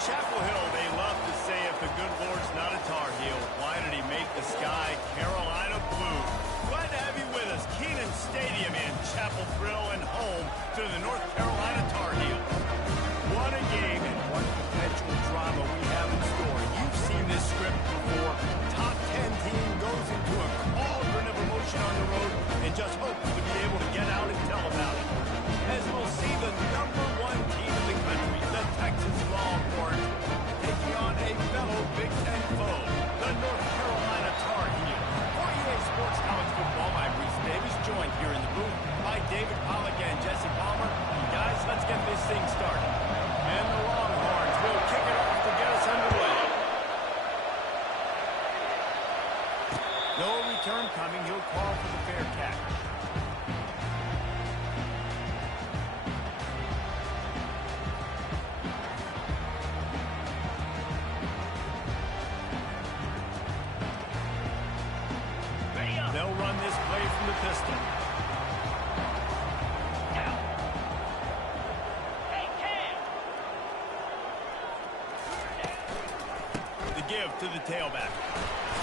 Chapel Hill, they love to say if the good Lord's not a Tar Heel, why did he make the sky Carolina blue? Glad to have you with us. Kenan Stadium in Chapel Thrill and home to the North Carolina Tar Heels. What a game and what potential drama we have in store. You've seen this script before. Top 10 team goes into a cauldron of emotion on the road and just hopes to be able to get out and tell about it. As we'll see the #1 team in the country, the Texas Longhorns, taking on a fellow Big Ten foe, the North Carolina Tar Heels. For EA Sports College Football, I'm Reese Davis, joined here in the booth by David Pollack and Jesse Palmer. And guys, let's get this thing started. And the Longhorns will kick it off to get us underway. No return coming. He'll call for the fair catch. They'll run this play from the pistol. The give to the tailback.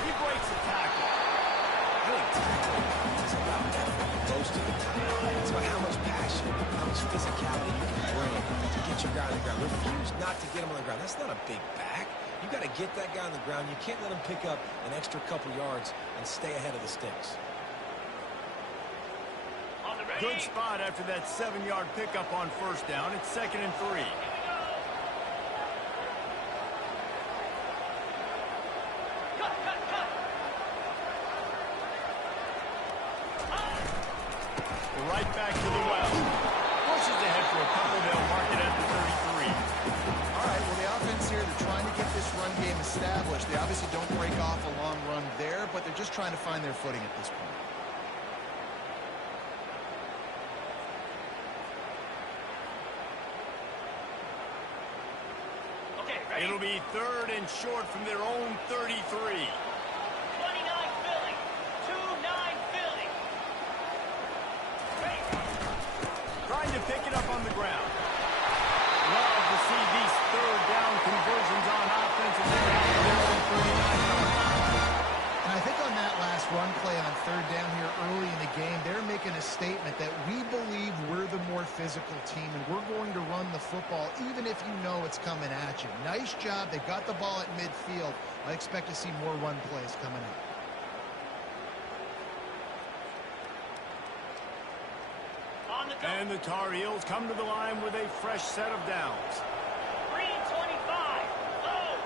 He breaks the tackle. I think tackling is about effort most of the time. It's about how much passion, how much physicality you can bring to get your guy on the ground. Refuse not to get him on the ground. That's not a big back. You got to get that guy on the ground. You can't let him pick up an extra couple yards and stay ahead of the sticks. Good spot after that 7-yard pickup on first down. It's 2nd and 3. Right back to the well. Pushes ahead for a couple. They'll mark it at the 33. All right, well, the offense here, they're trying to get this run game established. They obviously don't break off a long run there, but they're just trying to find their footing at this point. It'll be 3rd and short from their own 33. 29 Philly. 2-9 Philly. Trying to pick it up on the ground. Love to see these 3rd down conversions on offense and they're out of their own 39-yard line. And I think on that last run play on 3rd down here early in the game, they're making a statement that we believe we're the more physical team and we're going to run the football even if you know it's coming at you. Nice job. They got the ball at midfield. I expect to see more run plays coming up. And the Tar Heels come to the line with a fresh set of downs. Green 25. Low.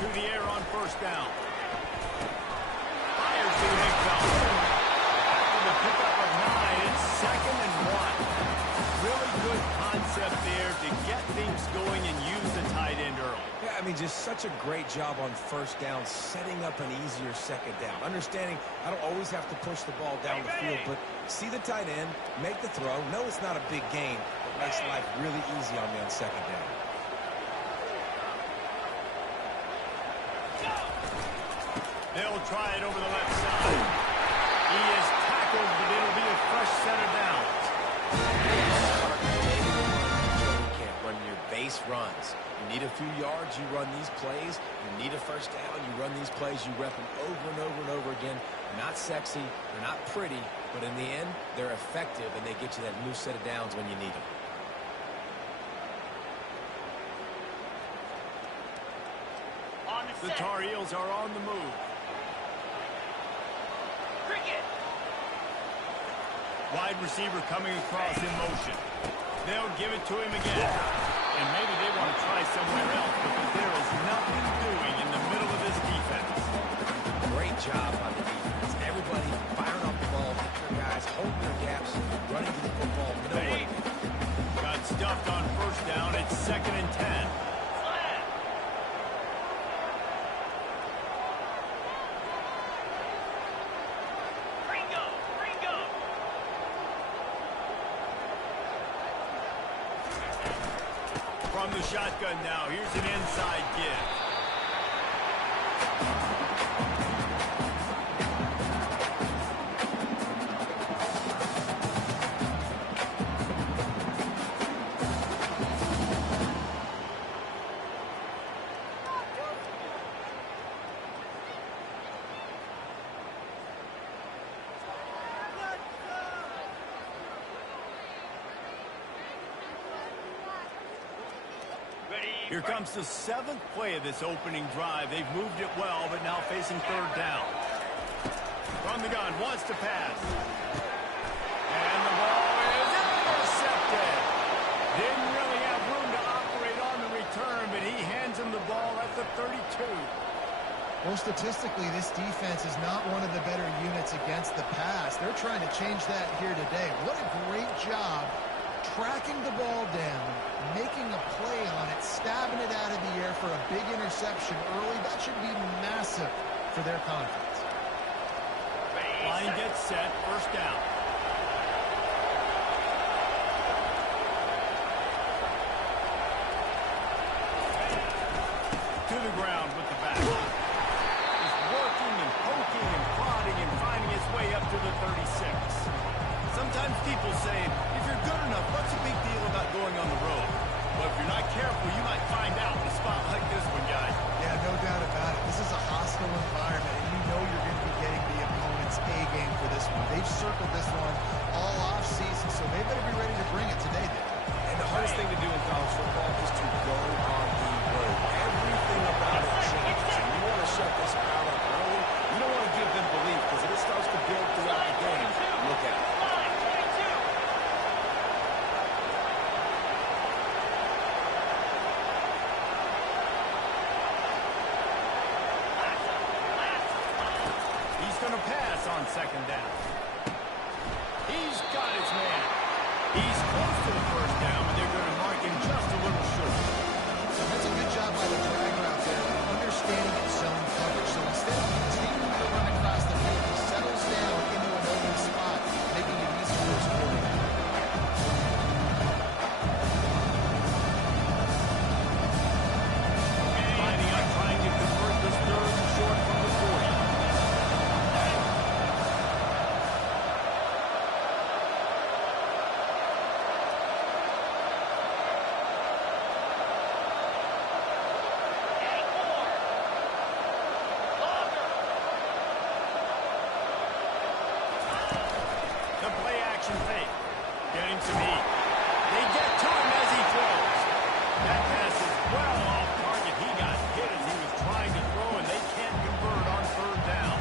To the air on first down. Fires to the big fella. After the pickup of 9, it's 2nd and 1. Really good concept there to get things going and use the tight end early. Yeah, I mean, just such a great job on first down, setting up an easier 2nd down. Understanding I don't always have to push the ball down the field, but see the tight end, make the throw. No, it's not a big gain, but makes life really easy on me on 2nd down. They'll try it over the left side. He is tackled, but it'll be a fresh set of downs. You can't run your base runs. You need a few yards, you run these plays. You need a first down, you run these plays. You rep them over and over and over again. They're not sexy, they're not pretty, but in the end, they're effective, and they get you that new set of downs when you need them. The Tar Heels are on the move. Cricket. Wide receiver coming across in motion. They'll give it to him again. And maybe they want to try somewhere else because there is nothing doing in the middle of this defense. Great job by the defense. Everybody firing off the ball, hit their guys, holding their gaps, running to the football. Nobody. Got stuffed on first down. It's 2nd and 10. From the shotgun now, here's an inside give. Here comes the 7th play of this opening drive. They've moved it well, but now facing 3rd down. From the gun, wants to pass. And the ball is intercepted. Didn't really have room to operate on the return, but he hands him the ball at the 32. Well, statistically, this defense is not one of the better units against the pass. They're trying to change that here today. What a great job tracking the ball down, making a play on it, stabbing it out of the air for a big interception early. That should be massive for their confidence. Line gets set, 1st down. To the ground with the back. Just working and poking and prodding and finding his way up to the 36. Sometimes people say, if you're good enough, what's the big deal about going on the road? Well, if you're not careful, you might find out in a spot like this one, guys. Yeah, no doubt about it. This is a hostile environment, and you know you're going to be getting the opponent's A game for this one. They've circled this one all off season, so they better be ready to bring it today, Dave. And the hardest thing to do in college football is to go on the road. Everything about it changes. And you want to shut this crowd up early. You don't want to give them belief, because if it starts to build throughout the game, look out. He's going to pass on 2nd down. He's got his man. He's close to the 1st down, but they're going to mark him just a little short. That's a good job by the drag route there, understanding its zone coverage. So instead of continuing to run across the field, he settles down into an open spot, making it easy for his quarterback. Lining up, trying to convert this 3rd and short from the 40. The play action fake. Getting some heat. They get to him as he throws. That pass is well off target. He got hit as he was trying to throw, and they can't convert on 3rd down.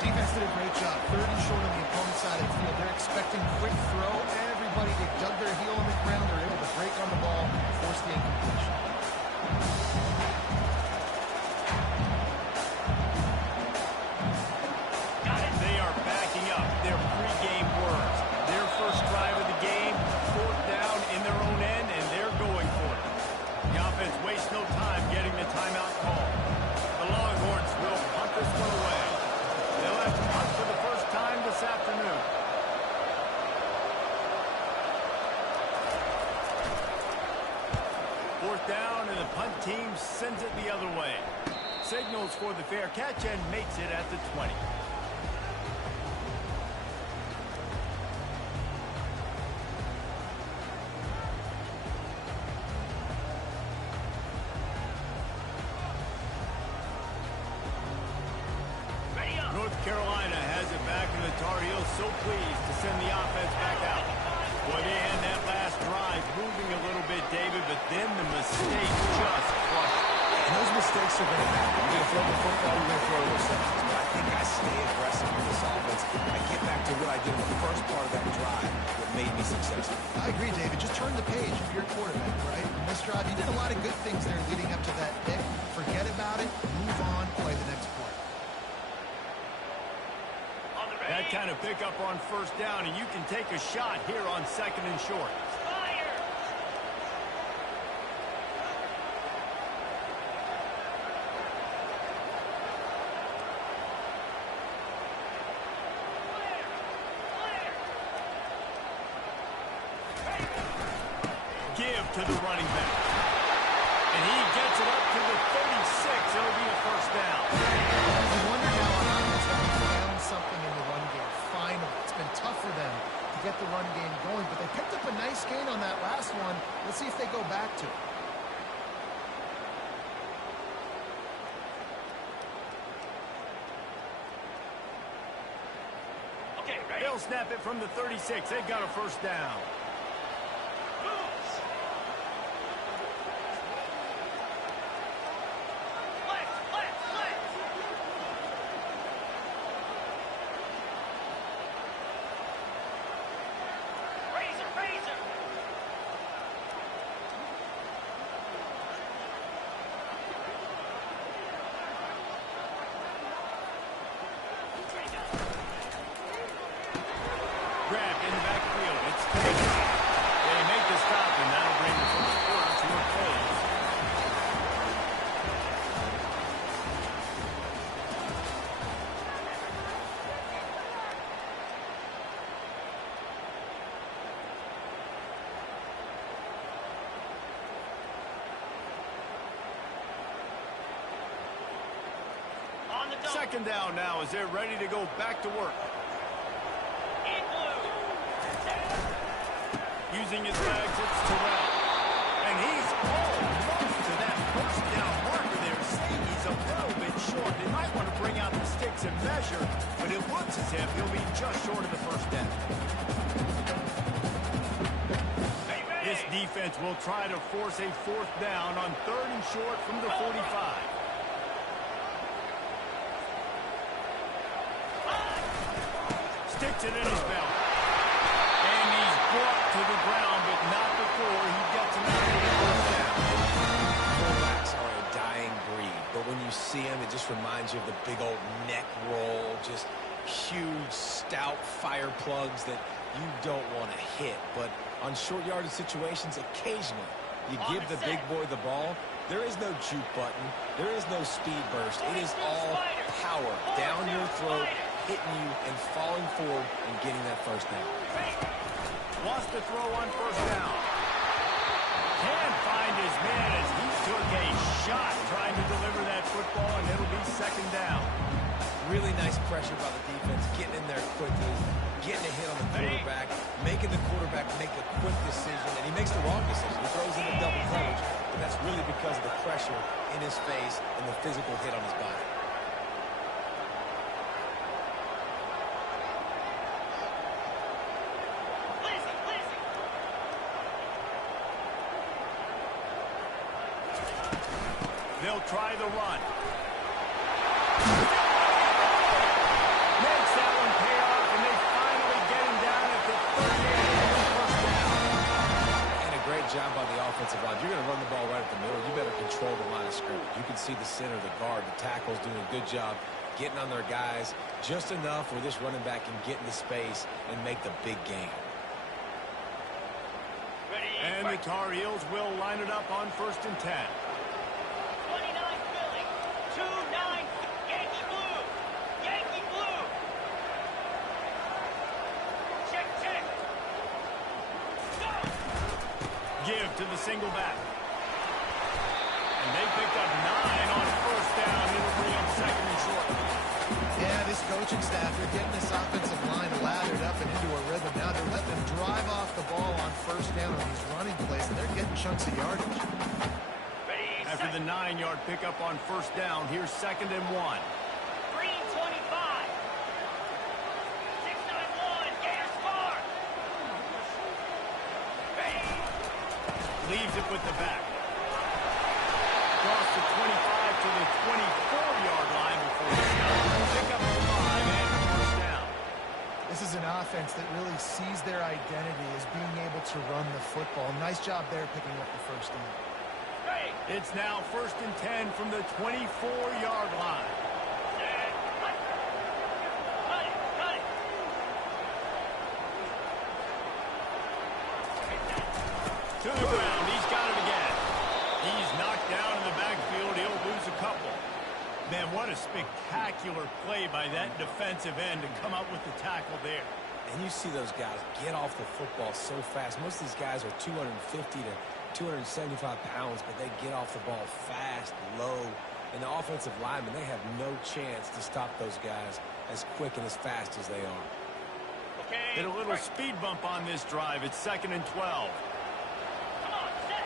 Defense did a great job. 3rd and short on the opponent's side of the field. They're expecting quick throw. Everybody, they dug their heel on the ground. They're able to break on the ball, force the incompletion. They are backing up their pregame words. Their first drive of the game, 4th down in their own end, and they're going for it. The offense wastes no time getting the timeout call. The Longhorns will punt this one away. They'll have to punt for the first time this afternoon. Fourth down, and the punt team sends it the other way. Signals for the fair catch and makes it at the 20. North Carolina has it back, and the Tar Heels so pleased to send the offense back out. Boy, they had that last drive moving a little bit, David, but then the mistake just crushed it. And those mistakes are going to happen. You're going to throw the football, you're going to throw interceptions. But I think I stay aggressive in this offense. I get back to what I did in the first part of that drive that made me successful. I agree, David. Just turn the page if you're a quarterback, right? In this drive, you did a lot of good things there leading up to that pick. Forget about it, move on, play the next play. That kind of pickup on 1st down, and you can take a shot here on 2nd and short. Give to the running back. And he gets it up to the 36. It'll be a 1st down. I wonder how on offense have they found something in the run game. Finally, it's been tough for them to get the run game going, but they picked up a nice gain on that last one. Let's see if they go back to it. Okay, ready? They'll snap it from the 36. They've got a 1st down. Second down now as they're ready to go back to work. In blue. Using his legs, it's Terrell. And he's almost to that first down marker there. Saying he's a little bit short. They might want to bring out the sticks and measure, but it looks as if he'll be just short of the first down. This defense will try to force a fourth down on 3rd and short from the 45. Sticks it in his belt. And he's brought to the ground, but not before he gets him out of the first down. Fullbacks are a dying breed, but when you see them, it just reminds you of the big old neck roll, just huge, stout fire plugs that you don't want to hit. But on short yardage situations, occasionally you give the big boy the ball. There is no juke button. There is no speed burst. It is all power down your throat, hitting you and falling forward and getting that first down. Wants to throw on first down. Can't find his man as he took a shot trying to deliver that football, and it'll be second down. Really nice pressure by the defense, getting in there quickly, getting a hit on the quarterback, making the quarterback make a quick decision, and he makes the wrong decision. He throws into double coverage, but that's really because of the pressure in his face and the physical hit on his body. They'll try the run. Makes that one pay off, and they finally get him down at the 38 first down. And a great job by the offensive line. If you're going to run the ball right at the middle, you better control the line of scrimmage. You can see the center, the guard, the tackle's doing a good job getting on their guys just enough where this running back can get into space and make the big game. And the Tar Heels will line it up on 1st and 10. 29 Philly. 2-9 Yankee blue. Yankee blue. Check, check. Go. Give to the single back. And they picked up 9 on first down. It'll bring up 2nd and short. Yeah, this coaching staff, they're getting this offensive line lathered up and into a rhythm. Now they're letting them drive off the ball on first down on these running plays, and they're getting chunks of yardage. After the 9-yard pickup on first down, here's 2nd and 1. Green 25. 691 Gators score. Leaves it with the back. Cross the 25 to the 24-yard line before the stop. Pick up the 5 and the first down. This is an offense that really sees their identity as being able to run the football. Nice job there picking up the first down. It's now 1st and 10 from the 24-yard line. Cut it. To the ground. He's got it again. He's knocked down in the backfield. He'll lose a couple. Man, what a spectacular play by that defensive end to come up with the tackle there. And you see those guys get off the football so fast. Most of these guys are 250 to 275 pounds, but they get off the ball fast, low. And the offensive linemen, they have no chance to stop those guys as quick and as fast as they are. Okay. Get a little speed bump on this drive. It's 2nd and 12. Come on, set.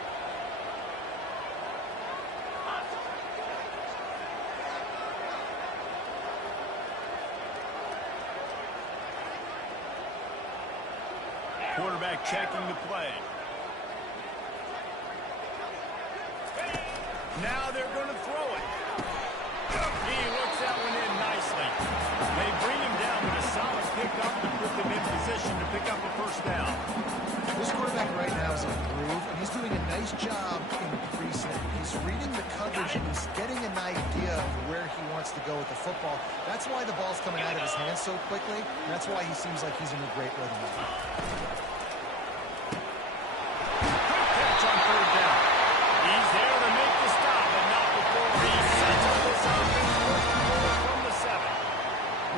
Quarterback checking the play. Now they're going to throw it. He looks that one in nicely. They bring him down with a solid pickup to put them in position to pick up a first down. This quarterback right now is in a groove, and he's doing a nice job in pre-snap. He's reading the coverage, and he's getting an idea of where he wants to go with the football. That's why the ball's coming out of his hands so quickly, and that's why he seems like he's in a great rhythm. Quick catch on 3rd down. He's there to make the stop, but not before he sets up this offense from the 7.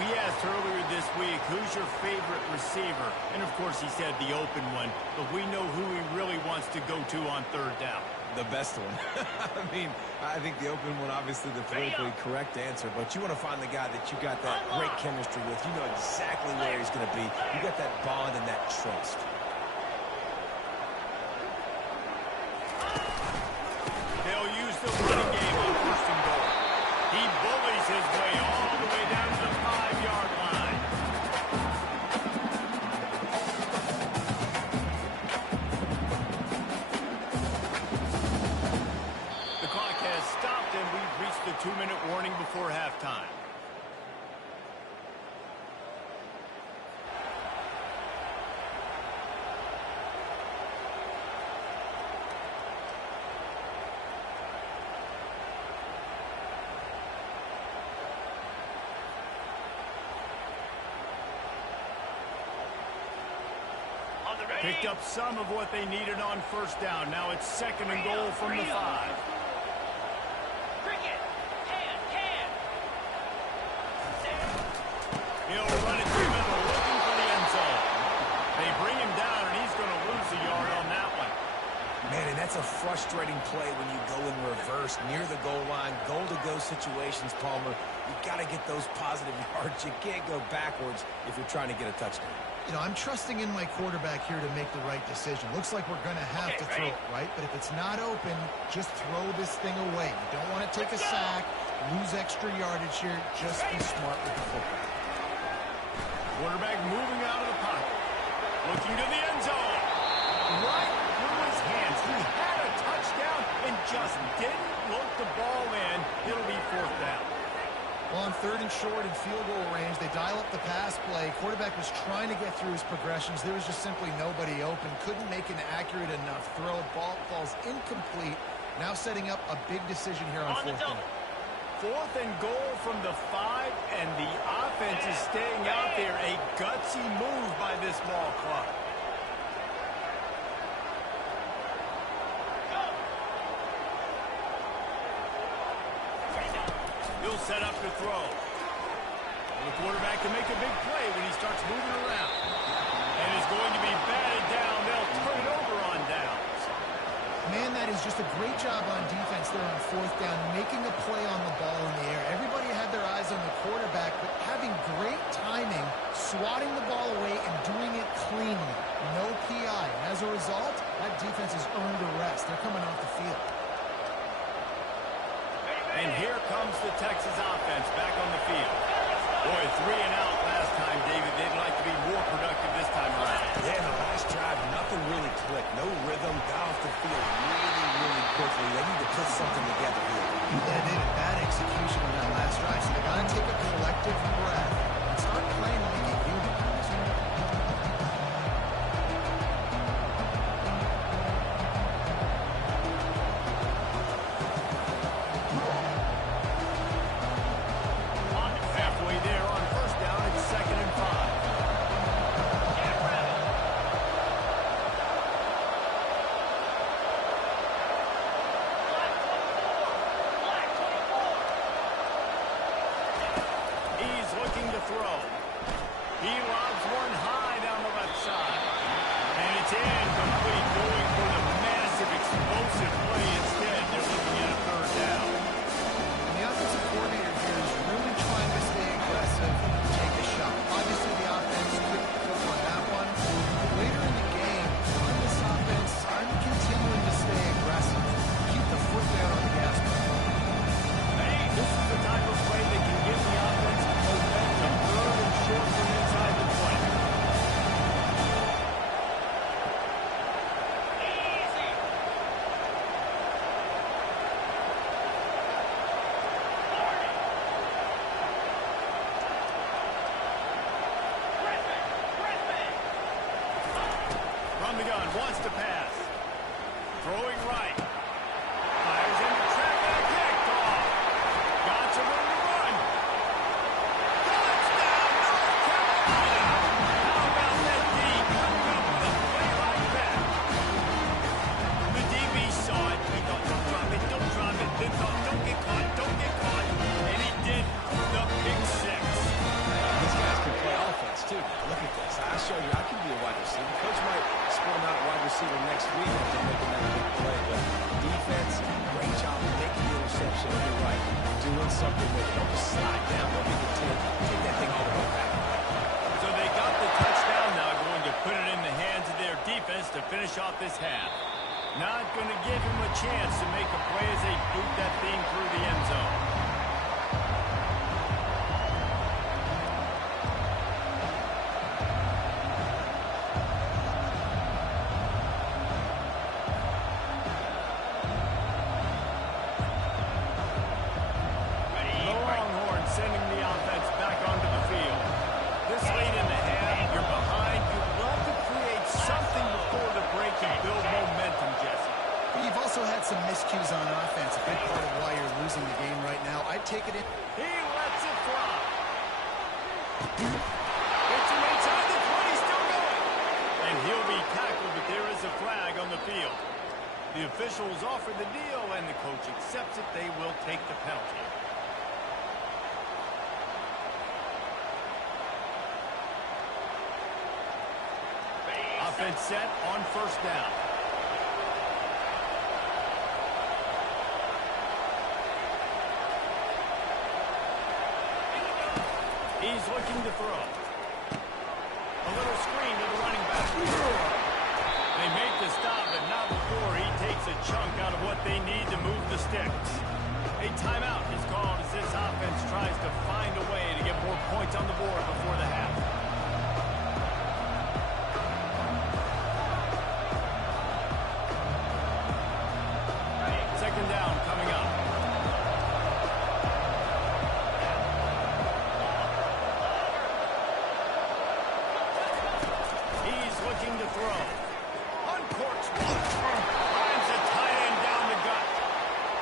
We asked earlier this week, who's your favorite receiver? And, of course, he said the open one, but we know who he really wants to go to on 3rd down. The best one. I mean, I think the open one, obviously the politically correct answer, but you want to find the guy that you got that great chemistry with. You know exactly where he's going to be. You got that bond and that trust. They'll use the running game on first and goal. He bullies his way all the way down to the 5-yard line. The clock has stopped, and we've reached the 2-minute warning before halftime. Picked up some of what they needed on first down. Now it's second and goal from the 5. Cricket. Can. He'll run it through the middle, looking for the end zone. They bring him down, and he's going to lose a yard on that one. Man, and that's a frustrating play when you go in reverse near the goal line, goal-to-go situations, Palmer. You got to get those positive yards. You can't go backwards if you're trying to get a touchdown. You know, I'm trusting in my quarterback here to make the right decision. Looks like we're going to have to throw it, right? But if it's not open, just throw this thing away. You don't want to take a sack, lose extra yardage here. Just be smart with the football. Quarterback moving out of the pocket. Looking to the end zone. Right through his hands. He had a touchdown and just didn't look the ball in. It'll be fourth down. Well, on third and short and field goal range, they dial up the pass play. Quarterback was trying to get through his progressions. There was just simply nobody open. Couldn't make an accurate enough throw. Ball falls incomplete. Now setting up a big decision here on fourth down. Fourth and goal from the 5, and the offense is staying out there. A gutsy move by this ball club. He'll set up to throw. The quarterback can make a big play when he starts moving around. And is going to be batted down. They'll turn it over on downs. Man, that is just a great job on defense there on fourth down, making a play on the ball in the air. Everybody had their eyes on the quarterback, but having great timing, swatting the ball away, and doing it cleanly. No PI. And as a result, that defense has earned a rest. They're coming off the field. And here comes the Texas offense back on the field. Boy, 3 and out last time, David. They'd like to be more productive this time around. Yeah, the last drive, nothing really clicked. No rhythm, got off the field really quickly. They need to put something together here. Yeah, they had bad execution on that last drive, so they got to take a collective breath and start playing like a unit. Halfway there on first down, it's second and 5. He's looking to throw. He lobs one high down the left side. And it's incomplete, going for the massive, explosive play instead. They're looking at a third down. And the offensive coordinator here is really trying to stay aggressive and take a shot. Obviously, the offense couldn't flip on that one. Later in the game, on this offense, I'm continuing to stay aggressive. Keep the foot down on the gas pedal. Hey, this is the type of play that can give the offense momentum, third and short from inside the 20. From the gun, wants to pass. Throwing right. Fires into track and kicked off. Got some room to run. Touchdown, North Carolina! How about that D coming up with a play like that? The DB saw it. He thought, don't drop it, don't drop it. Then thought, don't get caught, don't get caught. And he did the pick 6. These guys can play offense, too. Look at this. I show you I can be a wide receiver. Coach might split him out at wide receiver next week after making that big play, but this half. Not going to give him a chance to make a play as they boot that thing through the end zone. The Longhorns sending the offense back onto the field. This late in the half, you're behind. You'd love to create something before the break and build momentum, Jesse. But you've also had some miscues on offense, a big part of why you're losing the game right now. I'd take it in. He lets it fly. It's him inside the 20, still going. And he'll be tackled, but there is a flag on the field. The officials offer the deal, and the coach accepts it. They will take the penalty. Offense set on first down. He's looking to throw. A little screen to the running back. They make the stop, but not before he takes a chunk out of what they need to move the sticks. A timeout is called as this offense tries to find a way to get more points on the board before the half. Second down coming up. He's looking to throw. Uncorks one. Finds the tight end down the gut.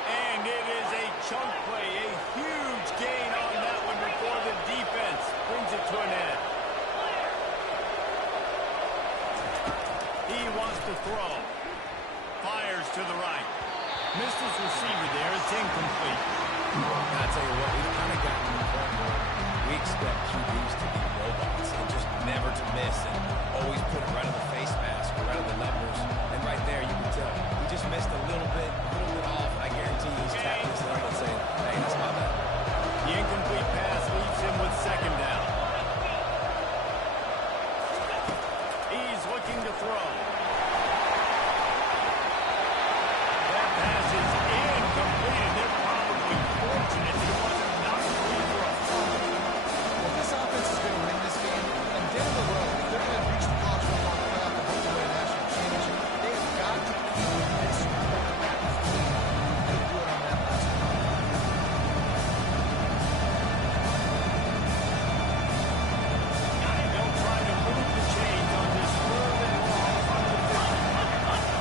And it is a chunk play. A huge gain on that one before the defense brings it to an end. He wants to throw. Fires to the right. Missed his receiver there. It's incomplete. I'll tell you what, we've kind of gotten to the point where we expect QBs to be robots and just never to miss and always put it right on the face mask or right on the numbers. And right there, you can tell we just missed a little bit off. And I guarantee he's tapping his leg and saying, hey, that's my bad. The incomplete pass leaves him with second down. He's looking to throw. That pass is incomplete, and they're probably fortunate that it wasn't enough for a throw. Well, this offense is going to win this game, and down the road, they're going to reach the college football playoff and hope to win a national championship. They have got to keep this quarterback clean. They do it on that last one. They'll try to move the chains on this third and long from the 50.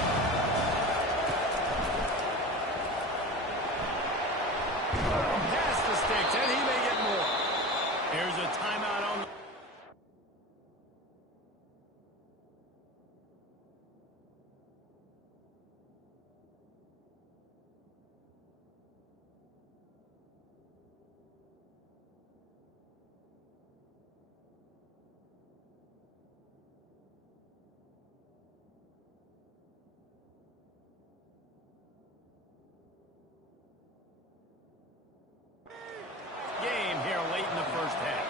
Past the sticks, and he may get more. Here's a timeout on the... game here late in the first half.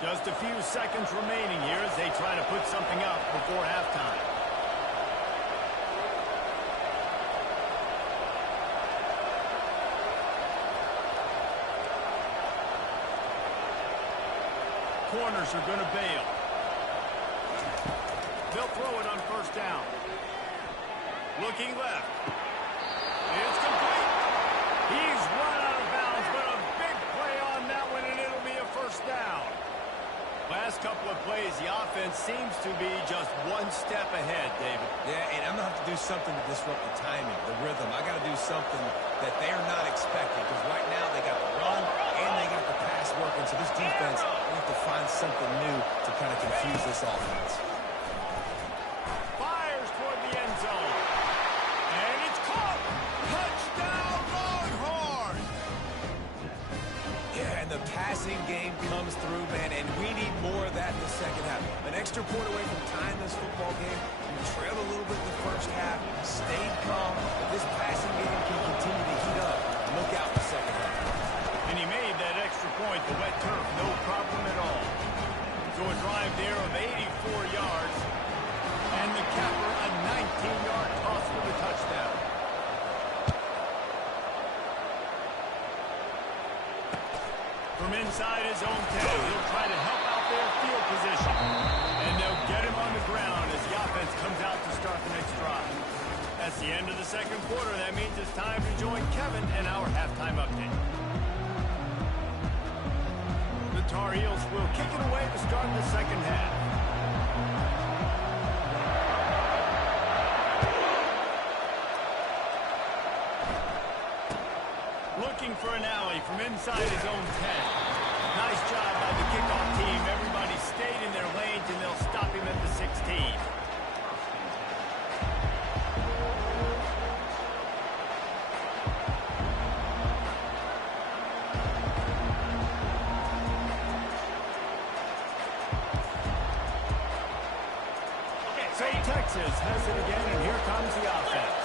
Just a few seconds remaining here as they try to put something up before halftime. Corners are going to bail. They'll throw it on first down. Looking left. It's complete. He's run out of bounds, but a big play on that one, and it'll be a first down. Last couple of plays, the offense seems to be just one step ahead, David. Yeah, and I'm going to have to do something to disrupt the timing, the rhythm. I got to do something that they are not expecting, because right now they got the run and they got the pass working. So this defense will have to find something new to kind of confuse this offense. Fires toward the end zone. And it's caught. Touchdown, Longhorns! Yeah, and the passing game comes through, man, and we need more of that in the second half. An extra point away from tying this football game. We trailed a little bit in the first half, stayed calm, but this passing game can continue to heat up. Look out in the second half. And he made that extra point, the wet turf, no problem at all. So a drive there of 84 yards, and the capper a 19-yard toss for the touchdown. From inside his own 10, he'll try to help out their field position. And they'll get him on the ground as the offense comes out to start the next drive. That's the end of the second quarter. That means it's time to join Kevin and our halftime update. The Tar Heels will kick it away to start the second half. Looking for an alley from inside his own 10. Nice job by the kickoff team. Everybody stayed in their lanes, and they'll stop him at the 16. So Texas has it again, and here comes the offense.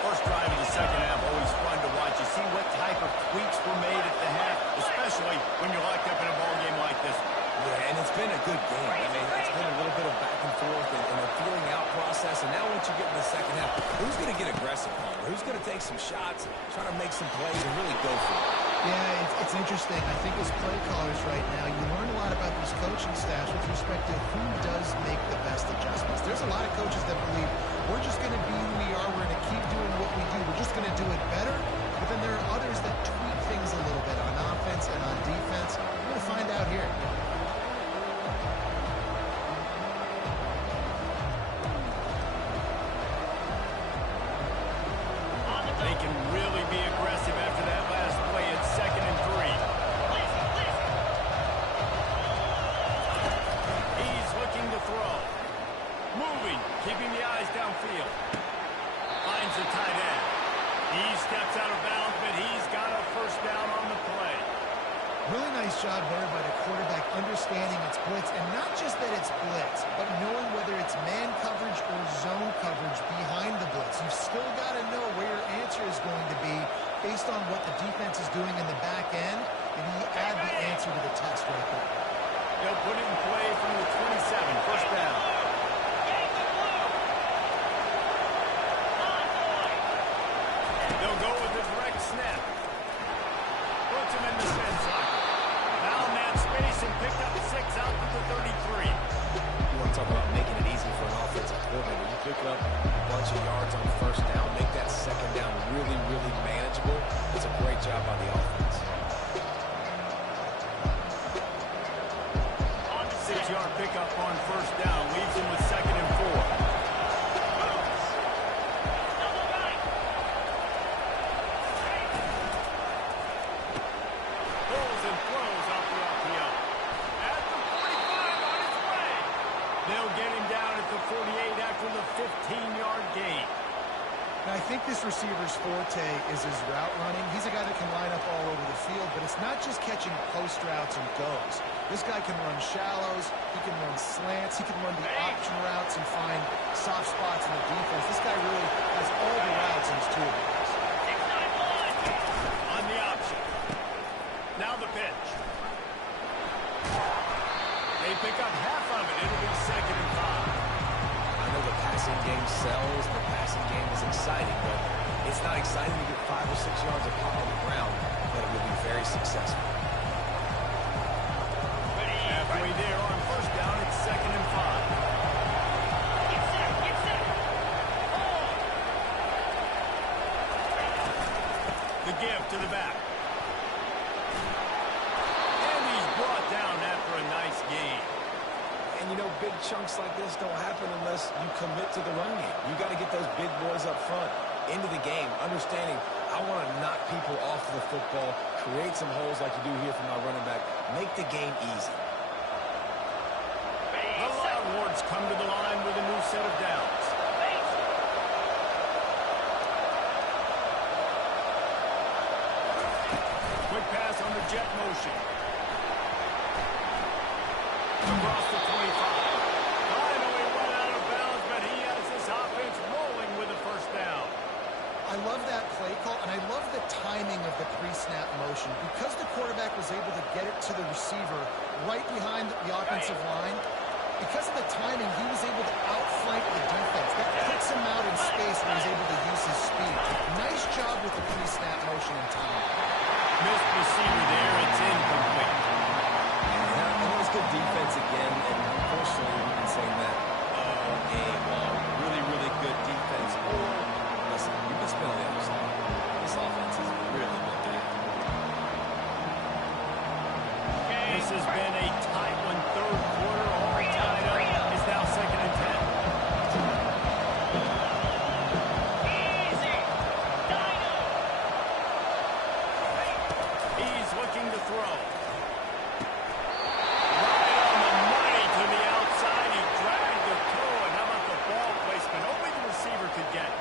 First drive of the second half, always fun to watch. You see what type of tweaks were made at the half, especially when you're locked up in a ball game like this. Yeah, and it's been a good game. I mean, it's been a little bit of back and forth and a feeling out process. And now once you get in the second half, who's going to get aggressive, Palmer? Who's going to take some shots, try to make some plays, and really go for it? Yeah, it's interesting. I think as play callers right now, you learn a lot about these coaching staffs with respect to who does make the best adjustments. There's a lot of coaches that believe we're just going to be who we are. We're going to keep doing what we do. We're just going to do it better. But then there are others that tweak things a little bit on offense and on defense. We're going to find out here. They can really be aggressive after that last play. It's 2nd and 3. He's looking to throw. Moving, keeping the eyes downfield. Finds the tight end. He steps out of bounds, but he's got a first down on the play. Really nice job there by the quarterback understanding it's blitz, and not just that it's blitz, but knowing whether it's man coverage or zone coverage behind the blitz. You've still got to know where your answer is going to be based on what the defense is doing in the back end, and you add the answer to the test right there. They'll put it in play from the 27, first down. They'll go with the direct snap. Puts him in the spin cycle. Found that space and picked up 6 out to the 33. You want to talk about making it easy for an offensive coordinator. You pick up a bunch of yards on first down, make that second down really, really manageable. It's a great job by the offense. 6-yard pickup on first down. Leaves him with 2nd and 4. Pulls and throws off the RPO. At the 45 on its way. They'll get him down at the 48 after the 15-yard gain. Now, I think this receiver's forte is his route running. He's a guy that can line up all over the field, but it's not just catching post routes and goes. This guy can run shallows, he can run slants, he can run the option routes and find soft spots in the defense. This guy really has all the routes in his toolbox. On the option. Now the pitch. They pick up half of it. It'll be 2nd and 5. I know the passing game sells, the passing game is exciting, but it's not exciting to get 5 or 6 yards of pop on the ground, but it will be very successful. Halfway there on first down, it's 2nd and 5. Get set, get set. The give to the back. And he's brought down after a nice gain. And, you know, big chunks like this don't happen unless you commit to the run game. You got to get those big boys up front into the game, understanding I want to knock people off the football, create some holes like you do here for my running back, make the game easy. The Longhorns come to the line with a new set of downs. Quick pass on the jet motion. was able to get it to the receiver right behind the offensive line. Because of the timing, he was able to outflank the defense. That puts him out in space and he's able to use his speed. Nice job with the pre-snap motion and timing. Missed receiver there. It's incomplete. And it was good defense again, and unfortunately, we've been saying that all game long. Really, really good defense. Or, listen, you can spin on the other side. This offense has really been bad. This has been a tight one. Third quarter, all tied up. It's now 2nd and 10. Easy. Dino. He's looking to throw. Right on the money to the outside. He dragged the toe. And how about the ball placement? Only the receiver could get it.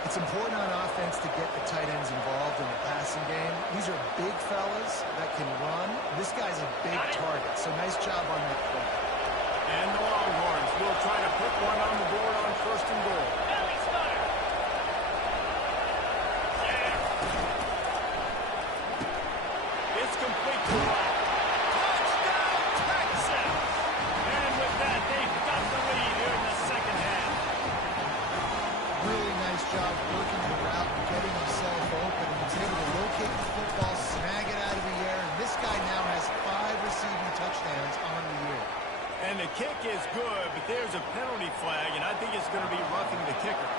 It's important on offense to get the tight ends involved in the passing game. These are big fellas that can run. This guy's a big target, so nice job on that play. And the Longhorns will try to put one on the board on 1st and goal. Belly stutter. It's complete to Wright. Touchdown, Texas! And with that, they've got the lead here in the second half. Really nice job working the route and getting himself open. He was able to locate the football, snag it out of the air, and this guy now has 5 receiving touchdowns on the year. And the kick is good, but there's a penalty flag, and I think it's going to be roughing the kicker.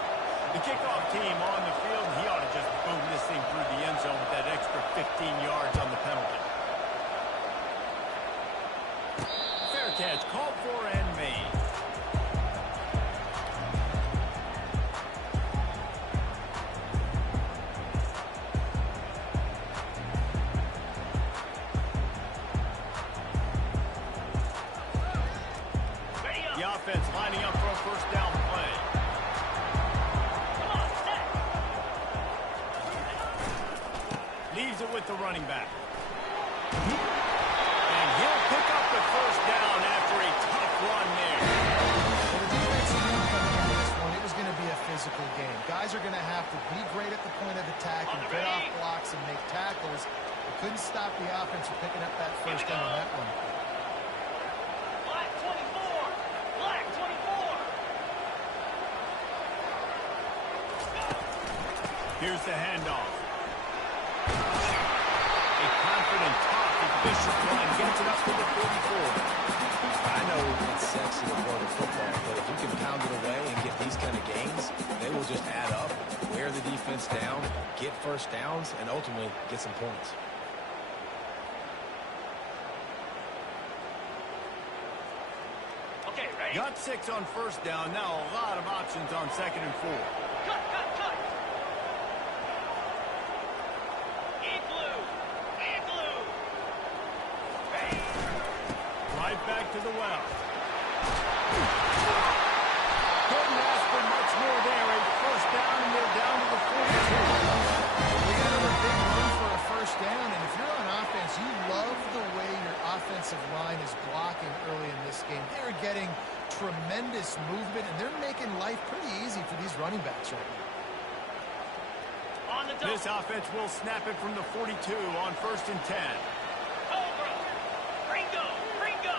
The kickoff team on the field, he ought to just boom this thing through the end zone with that extra 15 yards on the penalty. Fair catch, called for and made. The offense lining up for a 1st down play. Come on, set. Leaves it with the running back. And he'll pick up the 1st down after a tough run there. Well, the defensive team coming into this one, it was going to be a physical game. Guys are going to have to be great at the point of attack and get off blocks and make tackles. They couldn't stop the offense from picking up that 1st down on that one. Black 24. Black 24. Here's the handoff. A confident toss with Bishop line gets it up to the 44. I know it's sexy to throw the football, but if you can pound it away and get these kind of gains, they will just add up, wear the defense down, get 1st downs, and ultimately get some points. Okay, ready? Got 6 on 1st down. Now a lot of options on 2nd and 4. Cut, cut, cut. Igloo. Igloo. Ready. Right back to the well. Couldn't ask for much more there. A 1st down, and they're down to the 42. We got a big run for a 1st down, and if you're on offense, you love the way your offensive line is blocking early in this game. They're getting tremendous movement, and they're making life pretty easy for these running backs right now. On the double. This offense will snap it from the 42 on 1st and 10. Cobra. Ringo. Ringo.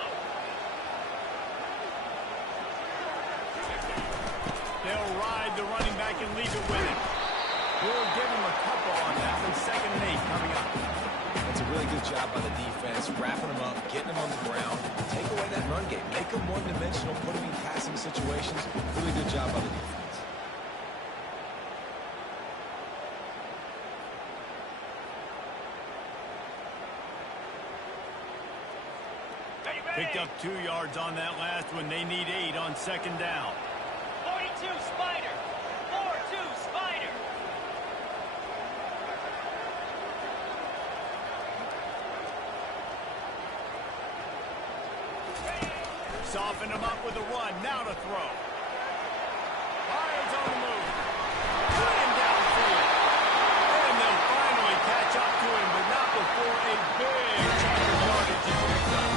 They'll ride the running back and leave it with him. We'll give him a couple on that one. 2nd and 8 coming up. That's a really good job by the defense, wrapping them up, getting them on the ground. Take away that run game. Make them one-dimensional, put them in passing situations. Really good job by the defense. Ready, ready. Picked up 2 yards on that last one. They need 8 on 2nd down. 42 Spider. 4-2 Spider. Soften him up with a run. Now to throw. Fires on the move. Put him downfield. And they'll finally catch up to him, but not before a big chunk of yardage is picked up.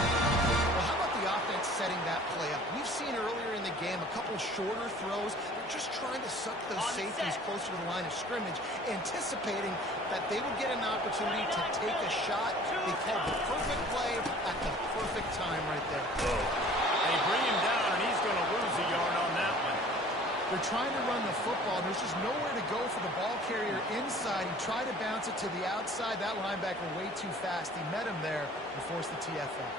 Well, how about the offense setting that play up? We've seen earlier in the game a couple shorter throws. They're just trying to suck those On the safeties set. closer closer to the line of scrimmage, anticipating that they would get an opportunity to take a shot. They called the perfect play at the perfect time right there. They bring him down, and he's going to lose a yard on that one. They're trying to run the football. There's just nowhere to go for the ball carrier inside. He tried to bounce it to the outside. That linebacker way too fast. He met him there and forced the TFL.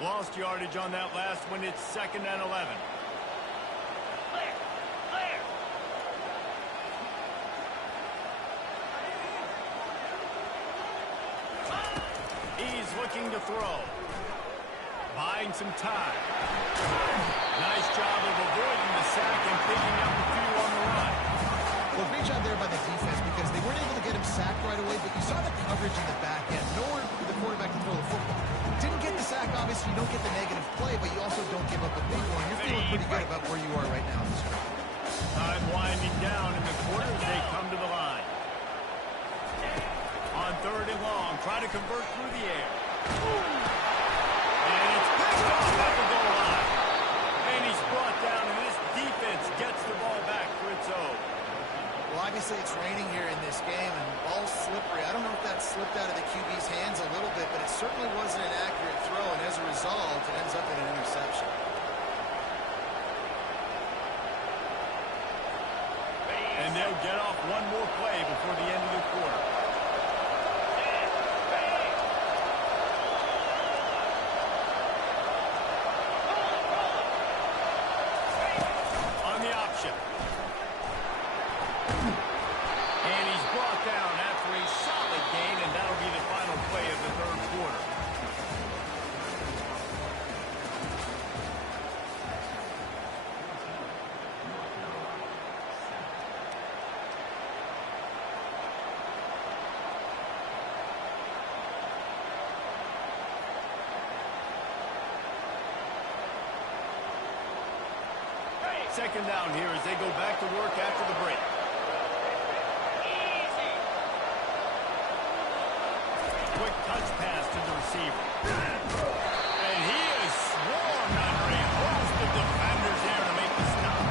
Lost yardage on that last one. It's 2nd and 11. Clear. Clear. He's looking to throw. Buying some time. Nice job of avoiding the sack and picking up a few on the run. Well, great job there by the defense because they weren't able to get him sacked right away, but you saw the coverage in the back end. Nowhere for the quarterback to throw the football. Didn't get the sack, obviously you don't get the negative play, but you also don't give up a big one. You're feeling pretty good about where you are right now in this game. Time winding down in the quarter as they come to the line. On 3rd and long, try to convert through the air. And it's picked off at the goal line. And he's brought down, and this defense gets the ball back for its own. Well, obviously it's raining here in this game, and the ball's slippery. I don't know if that slipped out of the QB's hands a little bit, but it certainly wasn't an accurate throw, and as a result, it ends up in an interception. And they'll get off one more play before the end of the quarter. On the option. And he's brought down after a solid gain, and that'll be the final play of the 3rd quarter. Second down here as they go back to work after the break. Easy. Quick touch pass to the receiver. And he is swarmed under a host of defenders there to make the stop.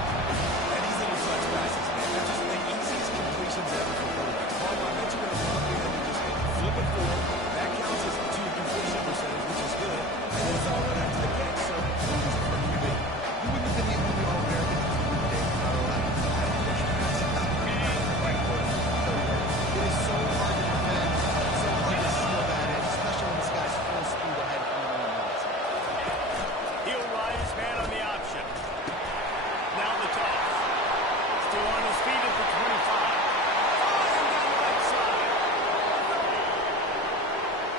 And these little touch passes, man, they're just the easiest completions ever for quarterbacks. Paul, I bet you're going to love being able to just flip it forward. That counts as to your completion percentage, which is good. And then it's all right after the catch, so it's easy for QB. You wouldn't have been the only All-American to do today in Colorado. It is so hard to defend, so hard to seal that in, especially when this guy's full speed ahead coming on the outside. He'll ride his man on the option. Now the toss. Still on his feet at the 25. Firing down the right side.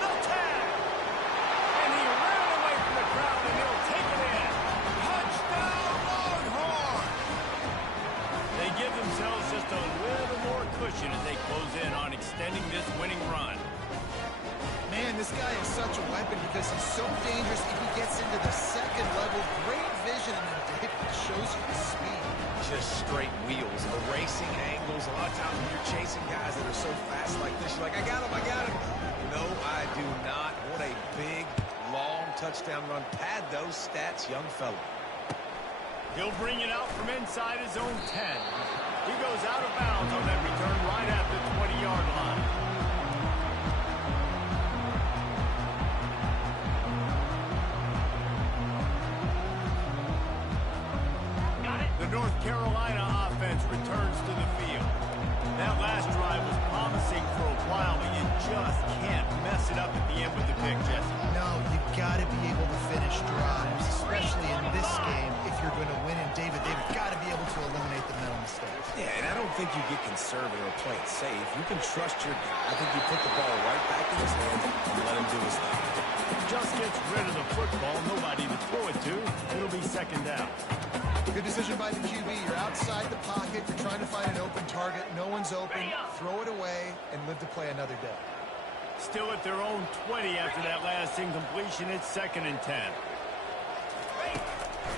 The tag. And he ran away from the crowd, and he'll take it in. Touchdown, Longhorn! They give themselves just a little more cushion as they close in on extending this winning run. Man, this guy is such a weapon because he's so dangerous if he gets into the second level. Great vision, and then David shows you the speed. Just straight wheels, erasing angles. A lot of times when you're chasing guys that are so fast like this, you're like, I got him, I got him. No, I do not. What a big, long touchdown run. Pad those stats, young fella. He'll bring it out from inside his own 10. He goes out of bounds on that return right at the 20-yard line. Got it. The North Carolina offense returns to the field. That last drive was promising for a while, but you just can't mess it up at the end with the pick, Jesse. No, you've got to be able to finish drives, especially in this game. If you're going to win in David, they've got to be able to eliminate the mental mistakes. Yeah, and I don't think you get conservative or play it safe. You can trust your guy. I think you put the ball right back in his hands and let him do his thing. Just gets rid of the football, nobody to throw it to. It'll be second down. Good decision by the QB. You're outside the pocket. You're trying to find an open target. No one's open. Throw it away and live to play another day. Still at their own 20 after that last incompletion. It's 2nd and 10.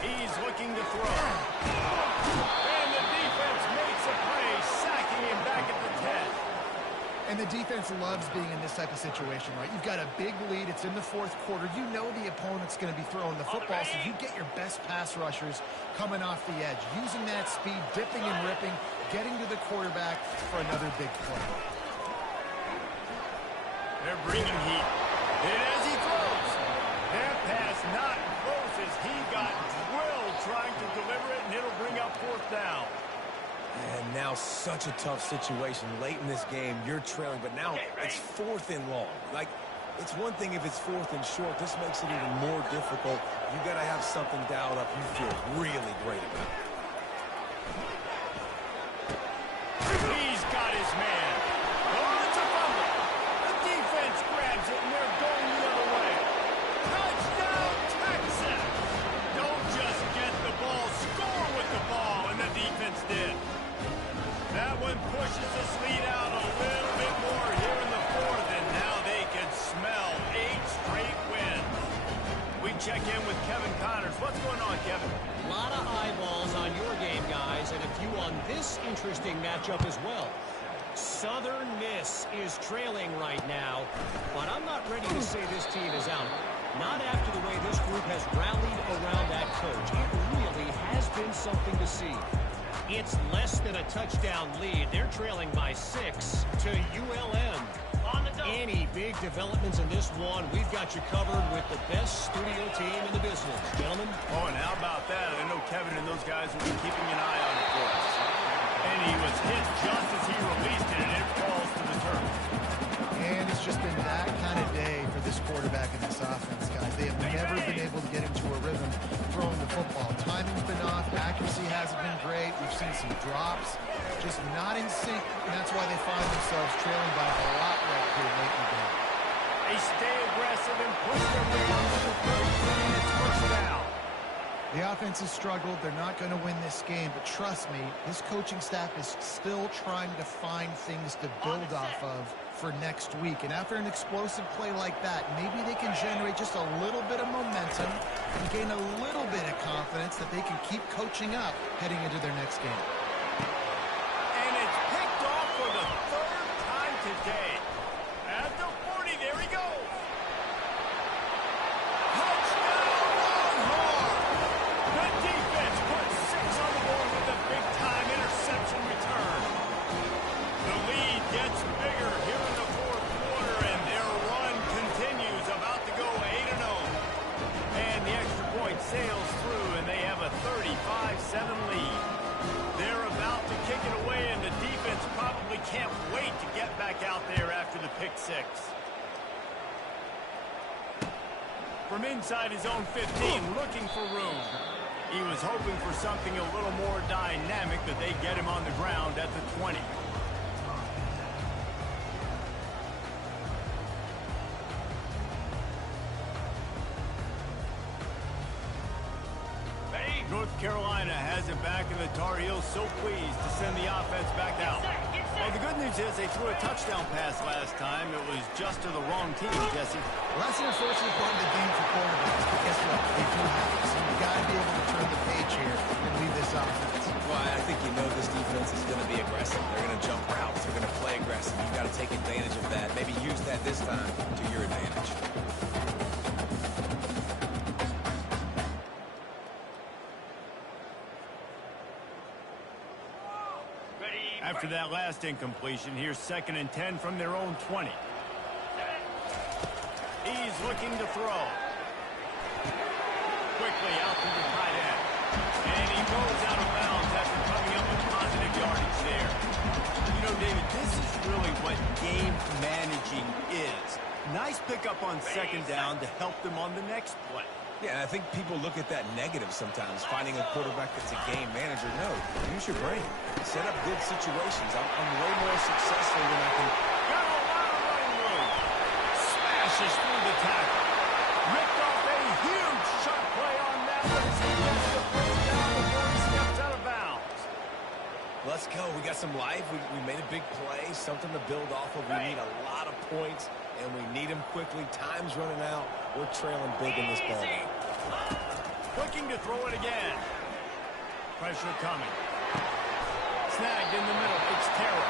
He's looking to throw. And the defense makes a play, sacking him back at the 10. And the defense loves being in this type of situation, right? You've got a big lead. It's in the 4th quarter. You know the opponent's going to be throwing the football, so you get your best pass rushers coming off the edge, using that speed, dipping and ripping, getting to the quarterback for another big play. They're bringing heat. And as he throws, that pass not close as he got drilled trying to deliver it, and it'll bring up 4th down. And now such a tough situation. Late in this game, you're trailing, but now it's 4th and long. Like, it's one thing if it's 4th and short. This makes it even more difficult. You got to have something dialed up you feel really great about. He's got his man. Oh, it's a fumble. The defense grabs it, and they're going the other way. Touchdown, Texas! Don't just get the ball, score with the ball, and the defense did. That one pushes this lead out a little bit more here in the 4th, and now they can smell 8 straight wins. We check in with Kevin Connors. What's going on, Kevin? A lot of eyeballs on your game, guys, and a few on this interesting matchup as well. Southern Miss is trailing right now, but I'm not ready to say this team is out. Not after the way this group has rallied around that coach. It really has been something to see. It's less than a touchdown lead. They're trailing by 6 to ULM. Any big developments in this one, we've got you covered with the best studio team in the business. Gentlemen. Oh, and how about that? I know Kevin and those guys will be keeping an eye on it for us. And he was hit just as he released it, and it falls to the turf. And it's just been that kind of day for this quarterback and this offense, guys. They have never been able to get into a rhythm throwing the football. Timing's been off. Accuracy hasn't been great. We've seen some drops. Just not in sync, and that's why they find themselves trailing by a lot right here late in the game. They stay aggressive and push their way on to the 13, and it's first down. The offense has struggled. They're not going to win this game, but trust me, this coaching staff is still trying to find things to build off of for next week. And after an explosive play like that, maybe they can generate just a little bit of momentum and gain a little bit of confidence that they can keep coaching up heading into their next game. And it's picked off for the 3rd time today. At the 40, there he goes. Touchdown, Longhorn! The defense puts 6 on the board with a big-time interception return. The lead gets bigger here in the 4th quarter, and their run continues, about to go 8-0. And the extra point sails through, and they have a 35-7 lead. They're about to kick it away, and the defense probably can't wait to get back out there after the pick 6. From inside his own 15, looking for room. He was hoping for something a little more dynamic, but they get him on the ground at the 20. North Carolina has it back, and the Tar Heels so pleased to send the offense back out. Well, the good news is they threw a touchdown pass last time. It was just to the wrong team, Jesse. Well, that's an unfortunate part of the game for quarterbacks, but guess what? They do have it. So you've got to be able to turn the page here and lead this offense. Well, I think you know this defense is going to be aggressive. They're going to jump routes. They're going to play aggressive. You've got to take advantage of that. Maybe use that this time to your advantage. After that last incompletion, here's 2nd and 10 from their own 20. He's looking to throw. Quickly out to the tight end. And he goes out of bounds after coming up with positive yardage there. You know, David, this is really what game managing is. Nice pickup on 2nd down to help them on the next play. Yeah, I think people look at that negative sometimes, finding a quarterback that's a game manager. No, use your brain. Set up good situations. I'm way more successful when I can... Got a lot of running room. Smashes through the tackle. Ripped off a huge shot play on that one as he gets the first down before he steps out of bounds. Let's go. We got got some life. We made a big play, something to build off of. We need a lot of points, and we need them quickly. Time's running out. We're trailing big in this ball game. Looking to throw it again. Pressure coming. Snagged in the middle. It's Terra.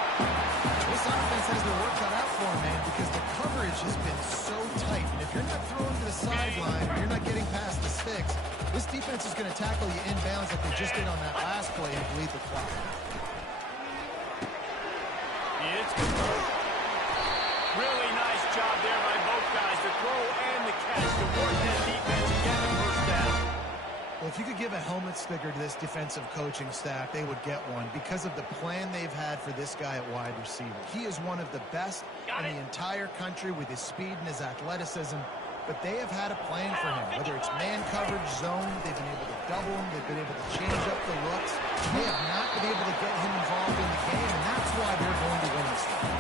This offense has their work cut out for them, man, because the coverage has been so tight. And if you're not throwing to the sideline or you're not getting past the sticks, this defense is going to tackle you inbounds like they just did on that last play and bleed the clock. It's good. Really nice job there by both guys, the throw and the catch to work that defense and get the first down. Well, if you could give a helmet sticker to this defensive coaching staff, they would get one because of the plan they've had for this guy at wide receiver. He is one of the best in the entire country with his speed and his athleticism, but they have had a plan for him. Whether it's man coverage, zone, they've been able to double him, they've been able to change up the looks. They have not been able to get him involved in the game, and that's why they're going to win this game.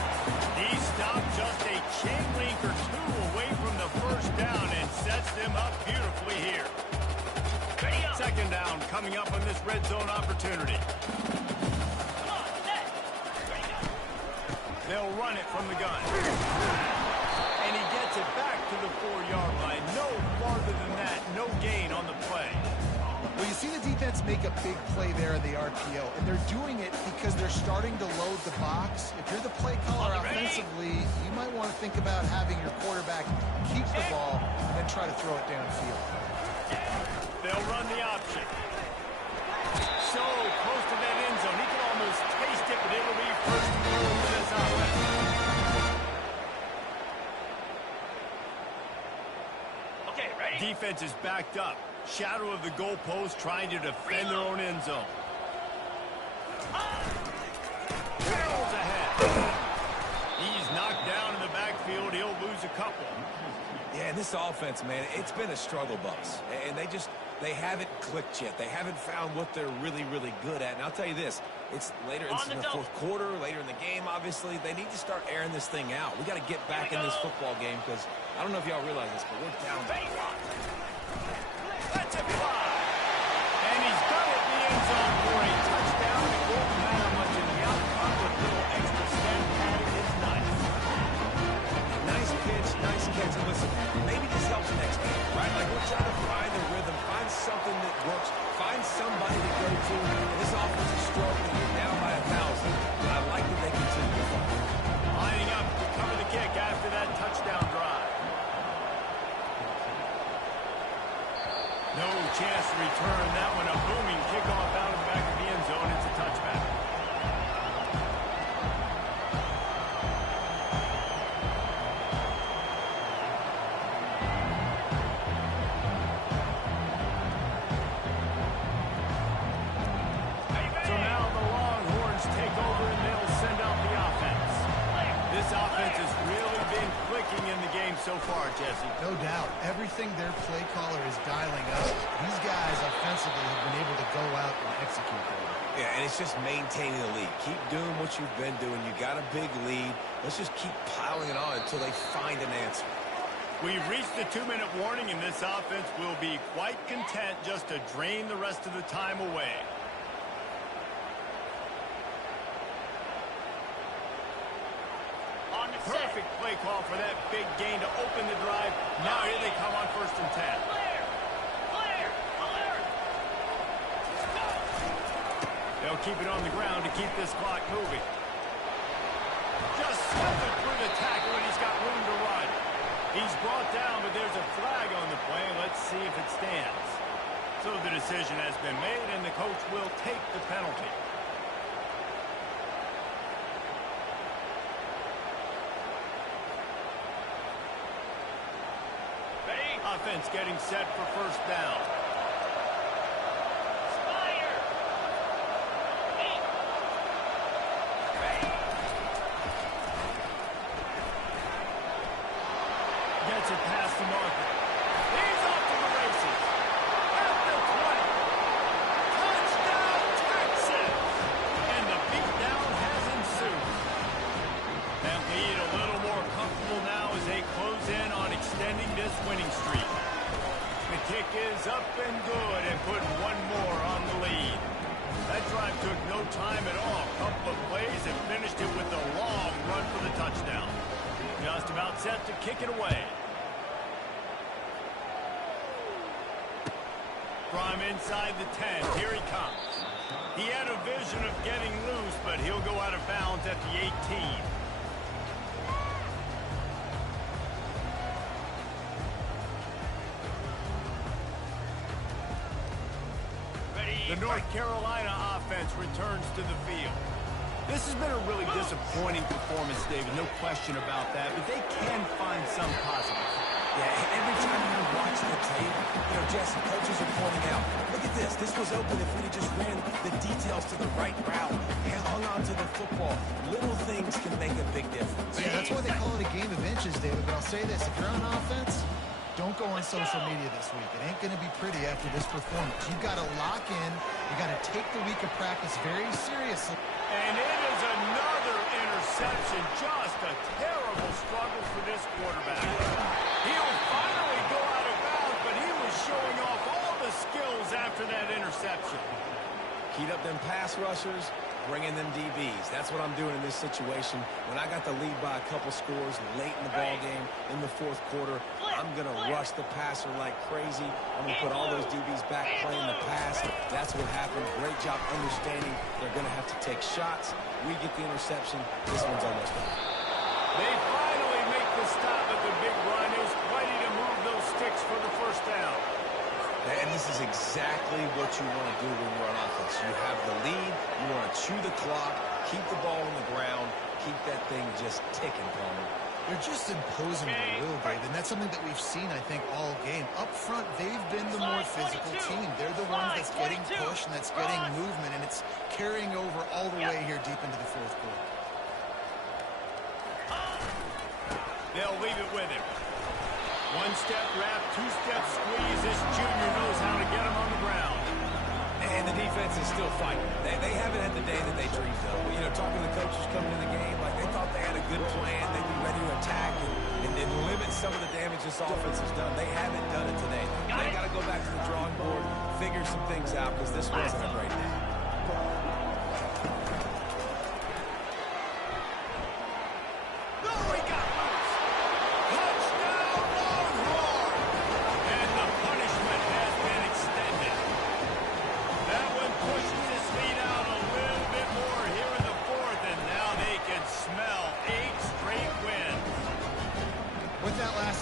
He stopped just a chain link or two away from the first down and sets them up beautifully here. Second down coming up on this red zone opportunity. They'll run it from the gun. And he gets it back to the 4-yard line. No farther than that. No gain on the play. Well, you see the defense make a big play there in the RPO, and they're doing it because they're starting to load the box. If you're the play caller offensively, you might want to think about having your quarterback keep the ball and then try to throw it downfield. They'll run the option. So close to that end zone. He can almost taste it, but it'll be first and goal for this offense. Okay, ready? Defense is backed up. Shadow of the goalpost trying to defend their own end zone. Barrels ahead. He's knocked down in the backfield. He'll lose a couple. Yeah, and this offense, man, it's been a struggle bus. And they haven't clicked yet. They haven't found what they're really, really good at. And I'll tell you this, it's later in the fourth quarter, later in the game, obviously. They need to start airing this thing out. We got to get back in this football game because I don't know if y'all realize this, but we're down by a lot. That's a fly. And he's got it in the end zone for a touchdown. It won't matter much in the outcome, but a little extra stat padding is nice. Nice pitch, nice catch. And listen, maybe this helps next game, right? Like we're trying to find the rhythm, find something that works, find somebody to go to. And this offense is struggling. You're down by 1,000. But I like that they continue to fight. Lining up to cover the kick after that touchdown drive. No chance to return that one. A booming kickoff out of the back of the end zone. It's a touchback. So now the Longhorns take over and they'll send out the offense. This offense has really been clicking in the game so far, Jesse. No doubt. Everything their play caller is dialing up, these guys offensively have been able to go out and execute them. Yeah, and it's just maintaining the lead. Keep doing what you've been doing. You got a big lead. Let's just keep piling it on until they find an answer. We've reached the 2-minute warning, and this offense will be quite content just to drain the rest of the time away. Perfect play call for that big gain to open the drive. Now here they come on 1st and 10. They'll keep it on the ground to keep this clock moving. Just slipping through the tackle, and he's got room to run. He's brought down, but there's a flag on the play. Let's see if it stands. So the decision has been made, and the coach will take the penalty. Offense getting set for 1st down. Gets it past the marker. He's off to the races. At the 20. Touchdown, Texas! And the beatdown has ensued. That lead a little more comfortable now as they close in on extending this winning streak. The kick is up and good and put one more on the lead. That drive took no time at all. A couple of plays. kick it away. From inside the 10, here he comes. He had a vision of getting loose, but he'll go out of bounds at the 18. The North Carolina offense returns to the field. This has been a really disappointing performance, David, no question about that, but they can find some positives. Yeah, every time you watch the tape, Jesse, coaches are pointing out, look at this. This was open if we'd have just ran the details to the right route, hung on to the football. Little things can make a big difference. Yeah, that's why they call it a game of inches, David. But I'll say this, if you're on offense, don't go on social media this week. It ain't going to be pretty after this performance. You've got to lock in. You got to take the week of practice very seriously. And it is another interception. Just a terrible struggle for this quarterback. He'll finally go out of bounds, but he was showing off all the skills after that interception. Heat up them pass rushers, bring in them DBs. That's what I'm doing in this situation. When I got the lead by a couple scores late in the ball game, in the fourth quarter, I'm going to rush the passer like crazy. I'm going to put all those DBs back playing the pass. That's what happened. Great job understanding they're going to have to take shots. We get the interception. This one's almost done. They finally make the stop at the big run. It was plenty to move those sticks for the first down. And this is exactly what you want to do when you're on offense. You have the lead. You want to chew the clock, keep the ball on the ground, keep that thing just ticking, Palmer. They're just imposing their will, Dave, and that's something that we've seen, I think, all game. Up front, they've been the more physical team. They're the ones that's getting pushed and that's getting movement, and it's carrying over all the way here deep into the fourth quarter. They'll leave it with him. One-step wrap, two-step squeeze. This junior knows how to get him on the ground. And the defense is still fighting. They haven't had the day that they dreamed of. Talking to the coaches coming in the game, like they thought they had a good plan. They'd be ready to attack and limit some of the damage this offense has done. They haven't done it today. They got to go back to the drawing board, figure some things out, because this wasn't a great day.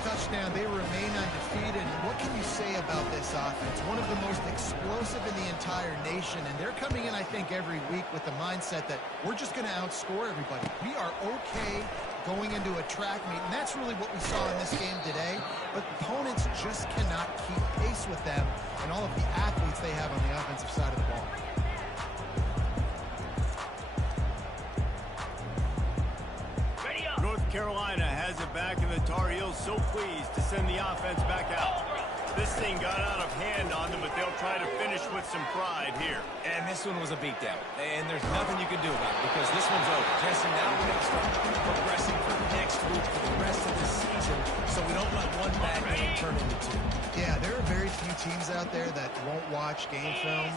Touchdown, they remain undefeated. What can you say about this offense? One of the most explosive in the entire nation, and they're coming in, I think, every week with the mindset that we're just going to outscore everybody. We are okay going into a track meet, and that's really what we saw in this game today. But opponents just cannot keep pace with them and all of the athletes they have on the offensive side of the ball. North Carolina has it back, and the Tar Heels so pleased to send the offense back out. This thing got out of hand on them, but they'll try to finish with some pride here. And this one was a beatdown, and there's nothing you can do about it because this one's over. Jesse, now we're going to start progressing for next week for the rest of this season so we don't let one bad game turn into two. Yeah, there are very few teams out there that won't watch game film,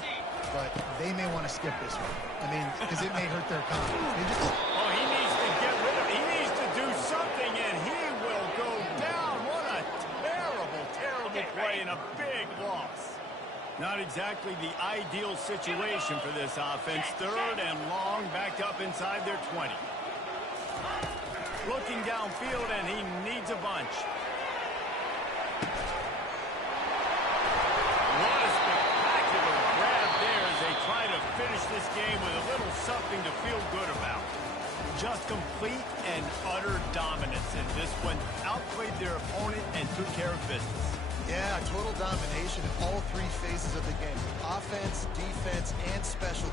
but they may want to skip this one. I mean, because it may hurt their confidence. They just... Oh, he needs to get rid of it. He needs to do something, and he will go down. What a terrible, terrible play and a big loss. Not exactly the ideal situation for this offense. Third and long, backed up inside their 20. Looking downfield, and he needs a bunch. What a spectacular grab there as they try to finish this game with a little something to feel good about. Just complete and utter dominance in this one. Outplayed their opponent and took care of business. Yeah, total domination in all three phases of the game. Offense, defense, and special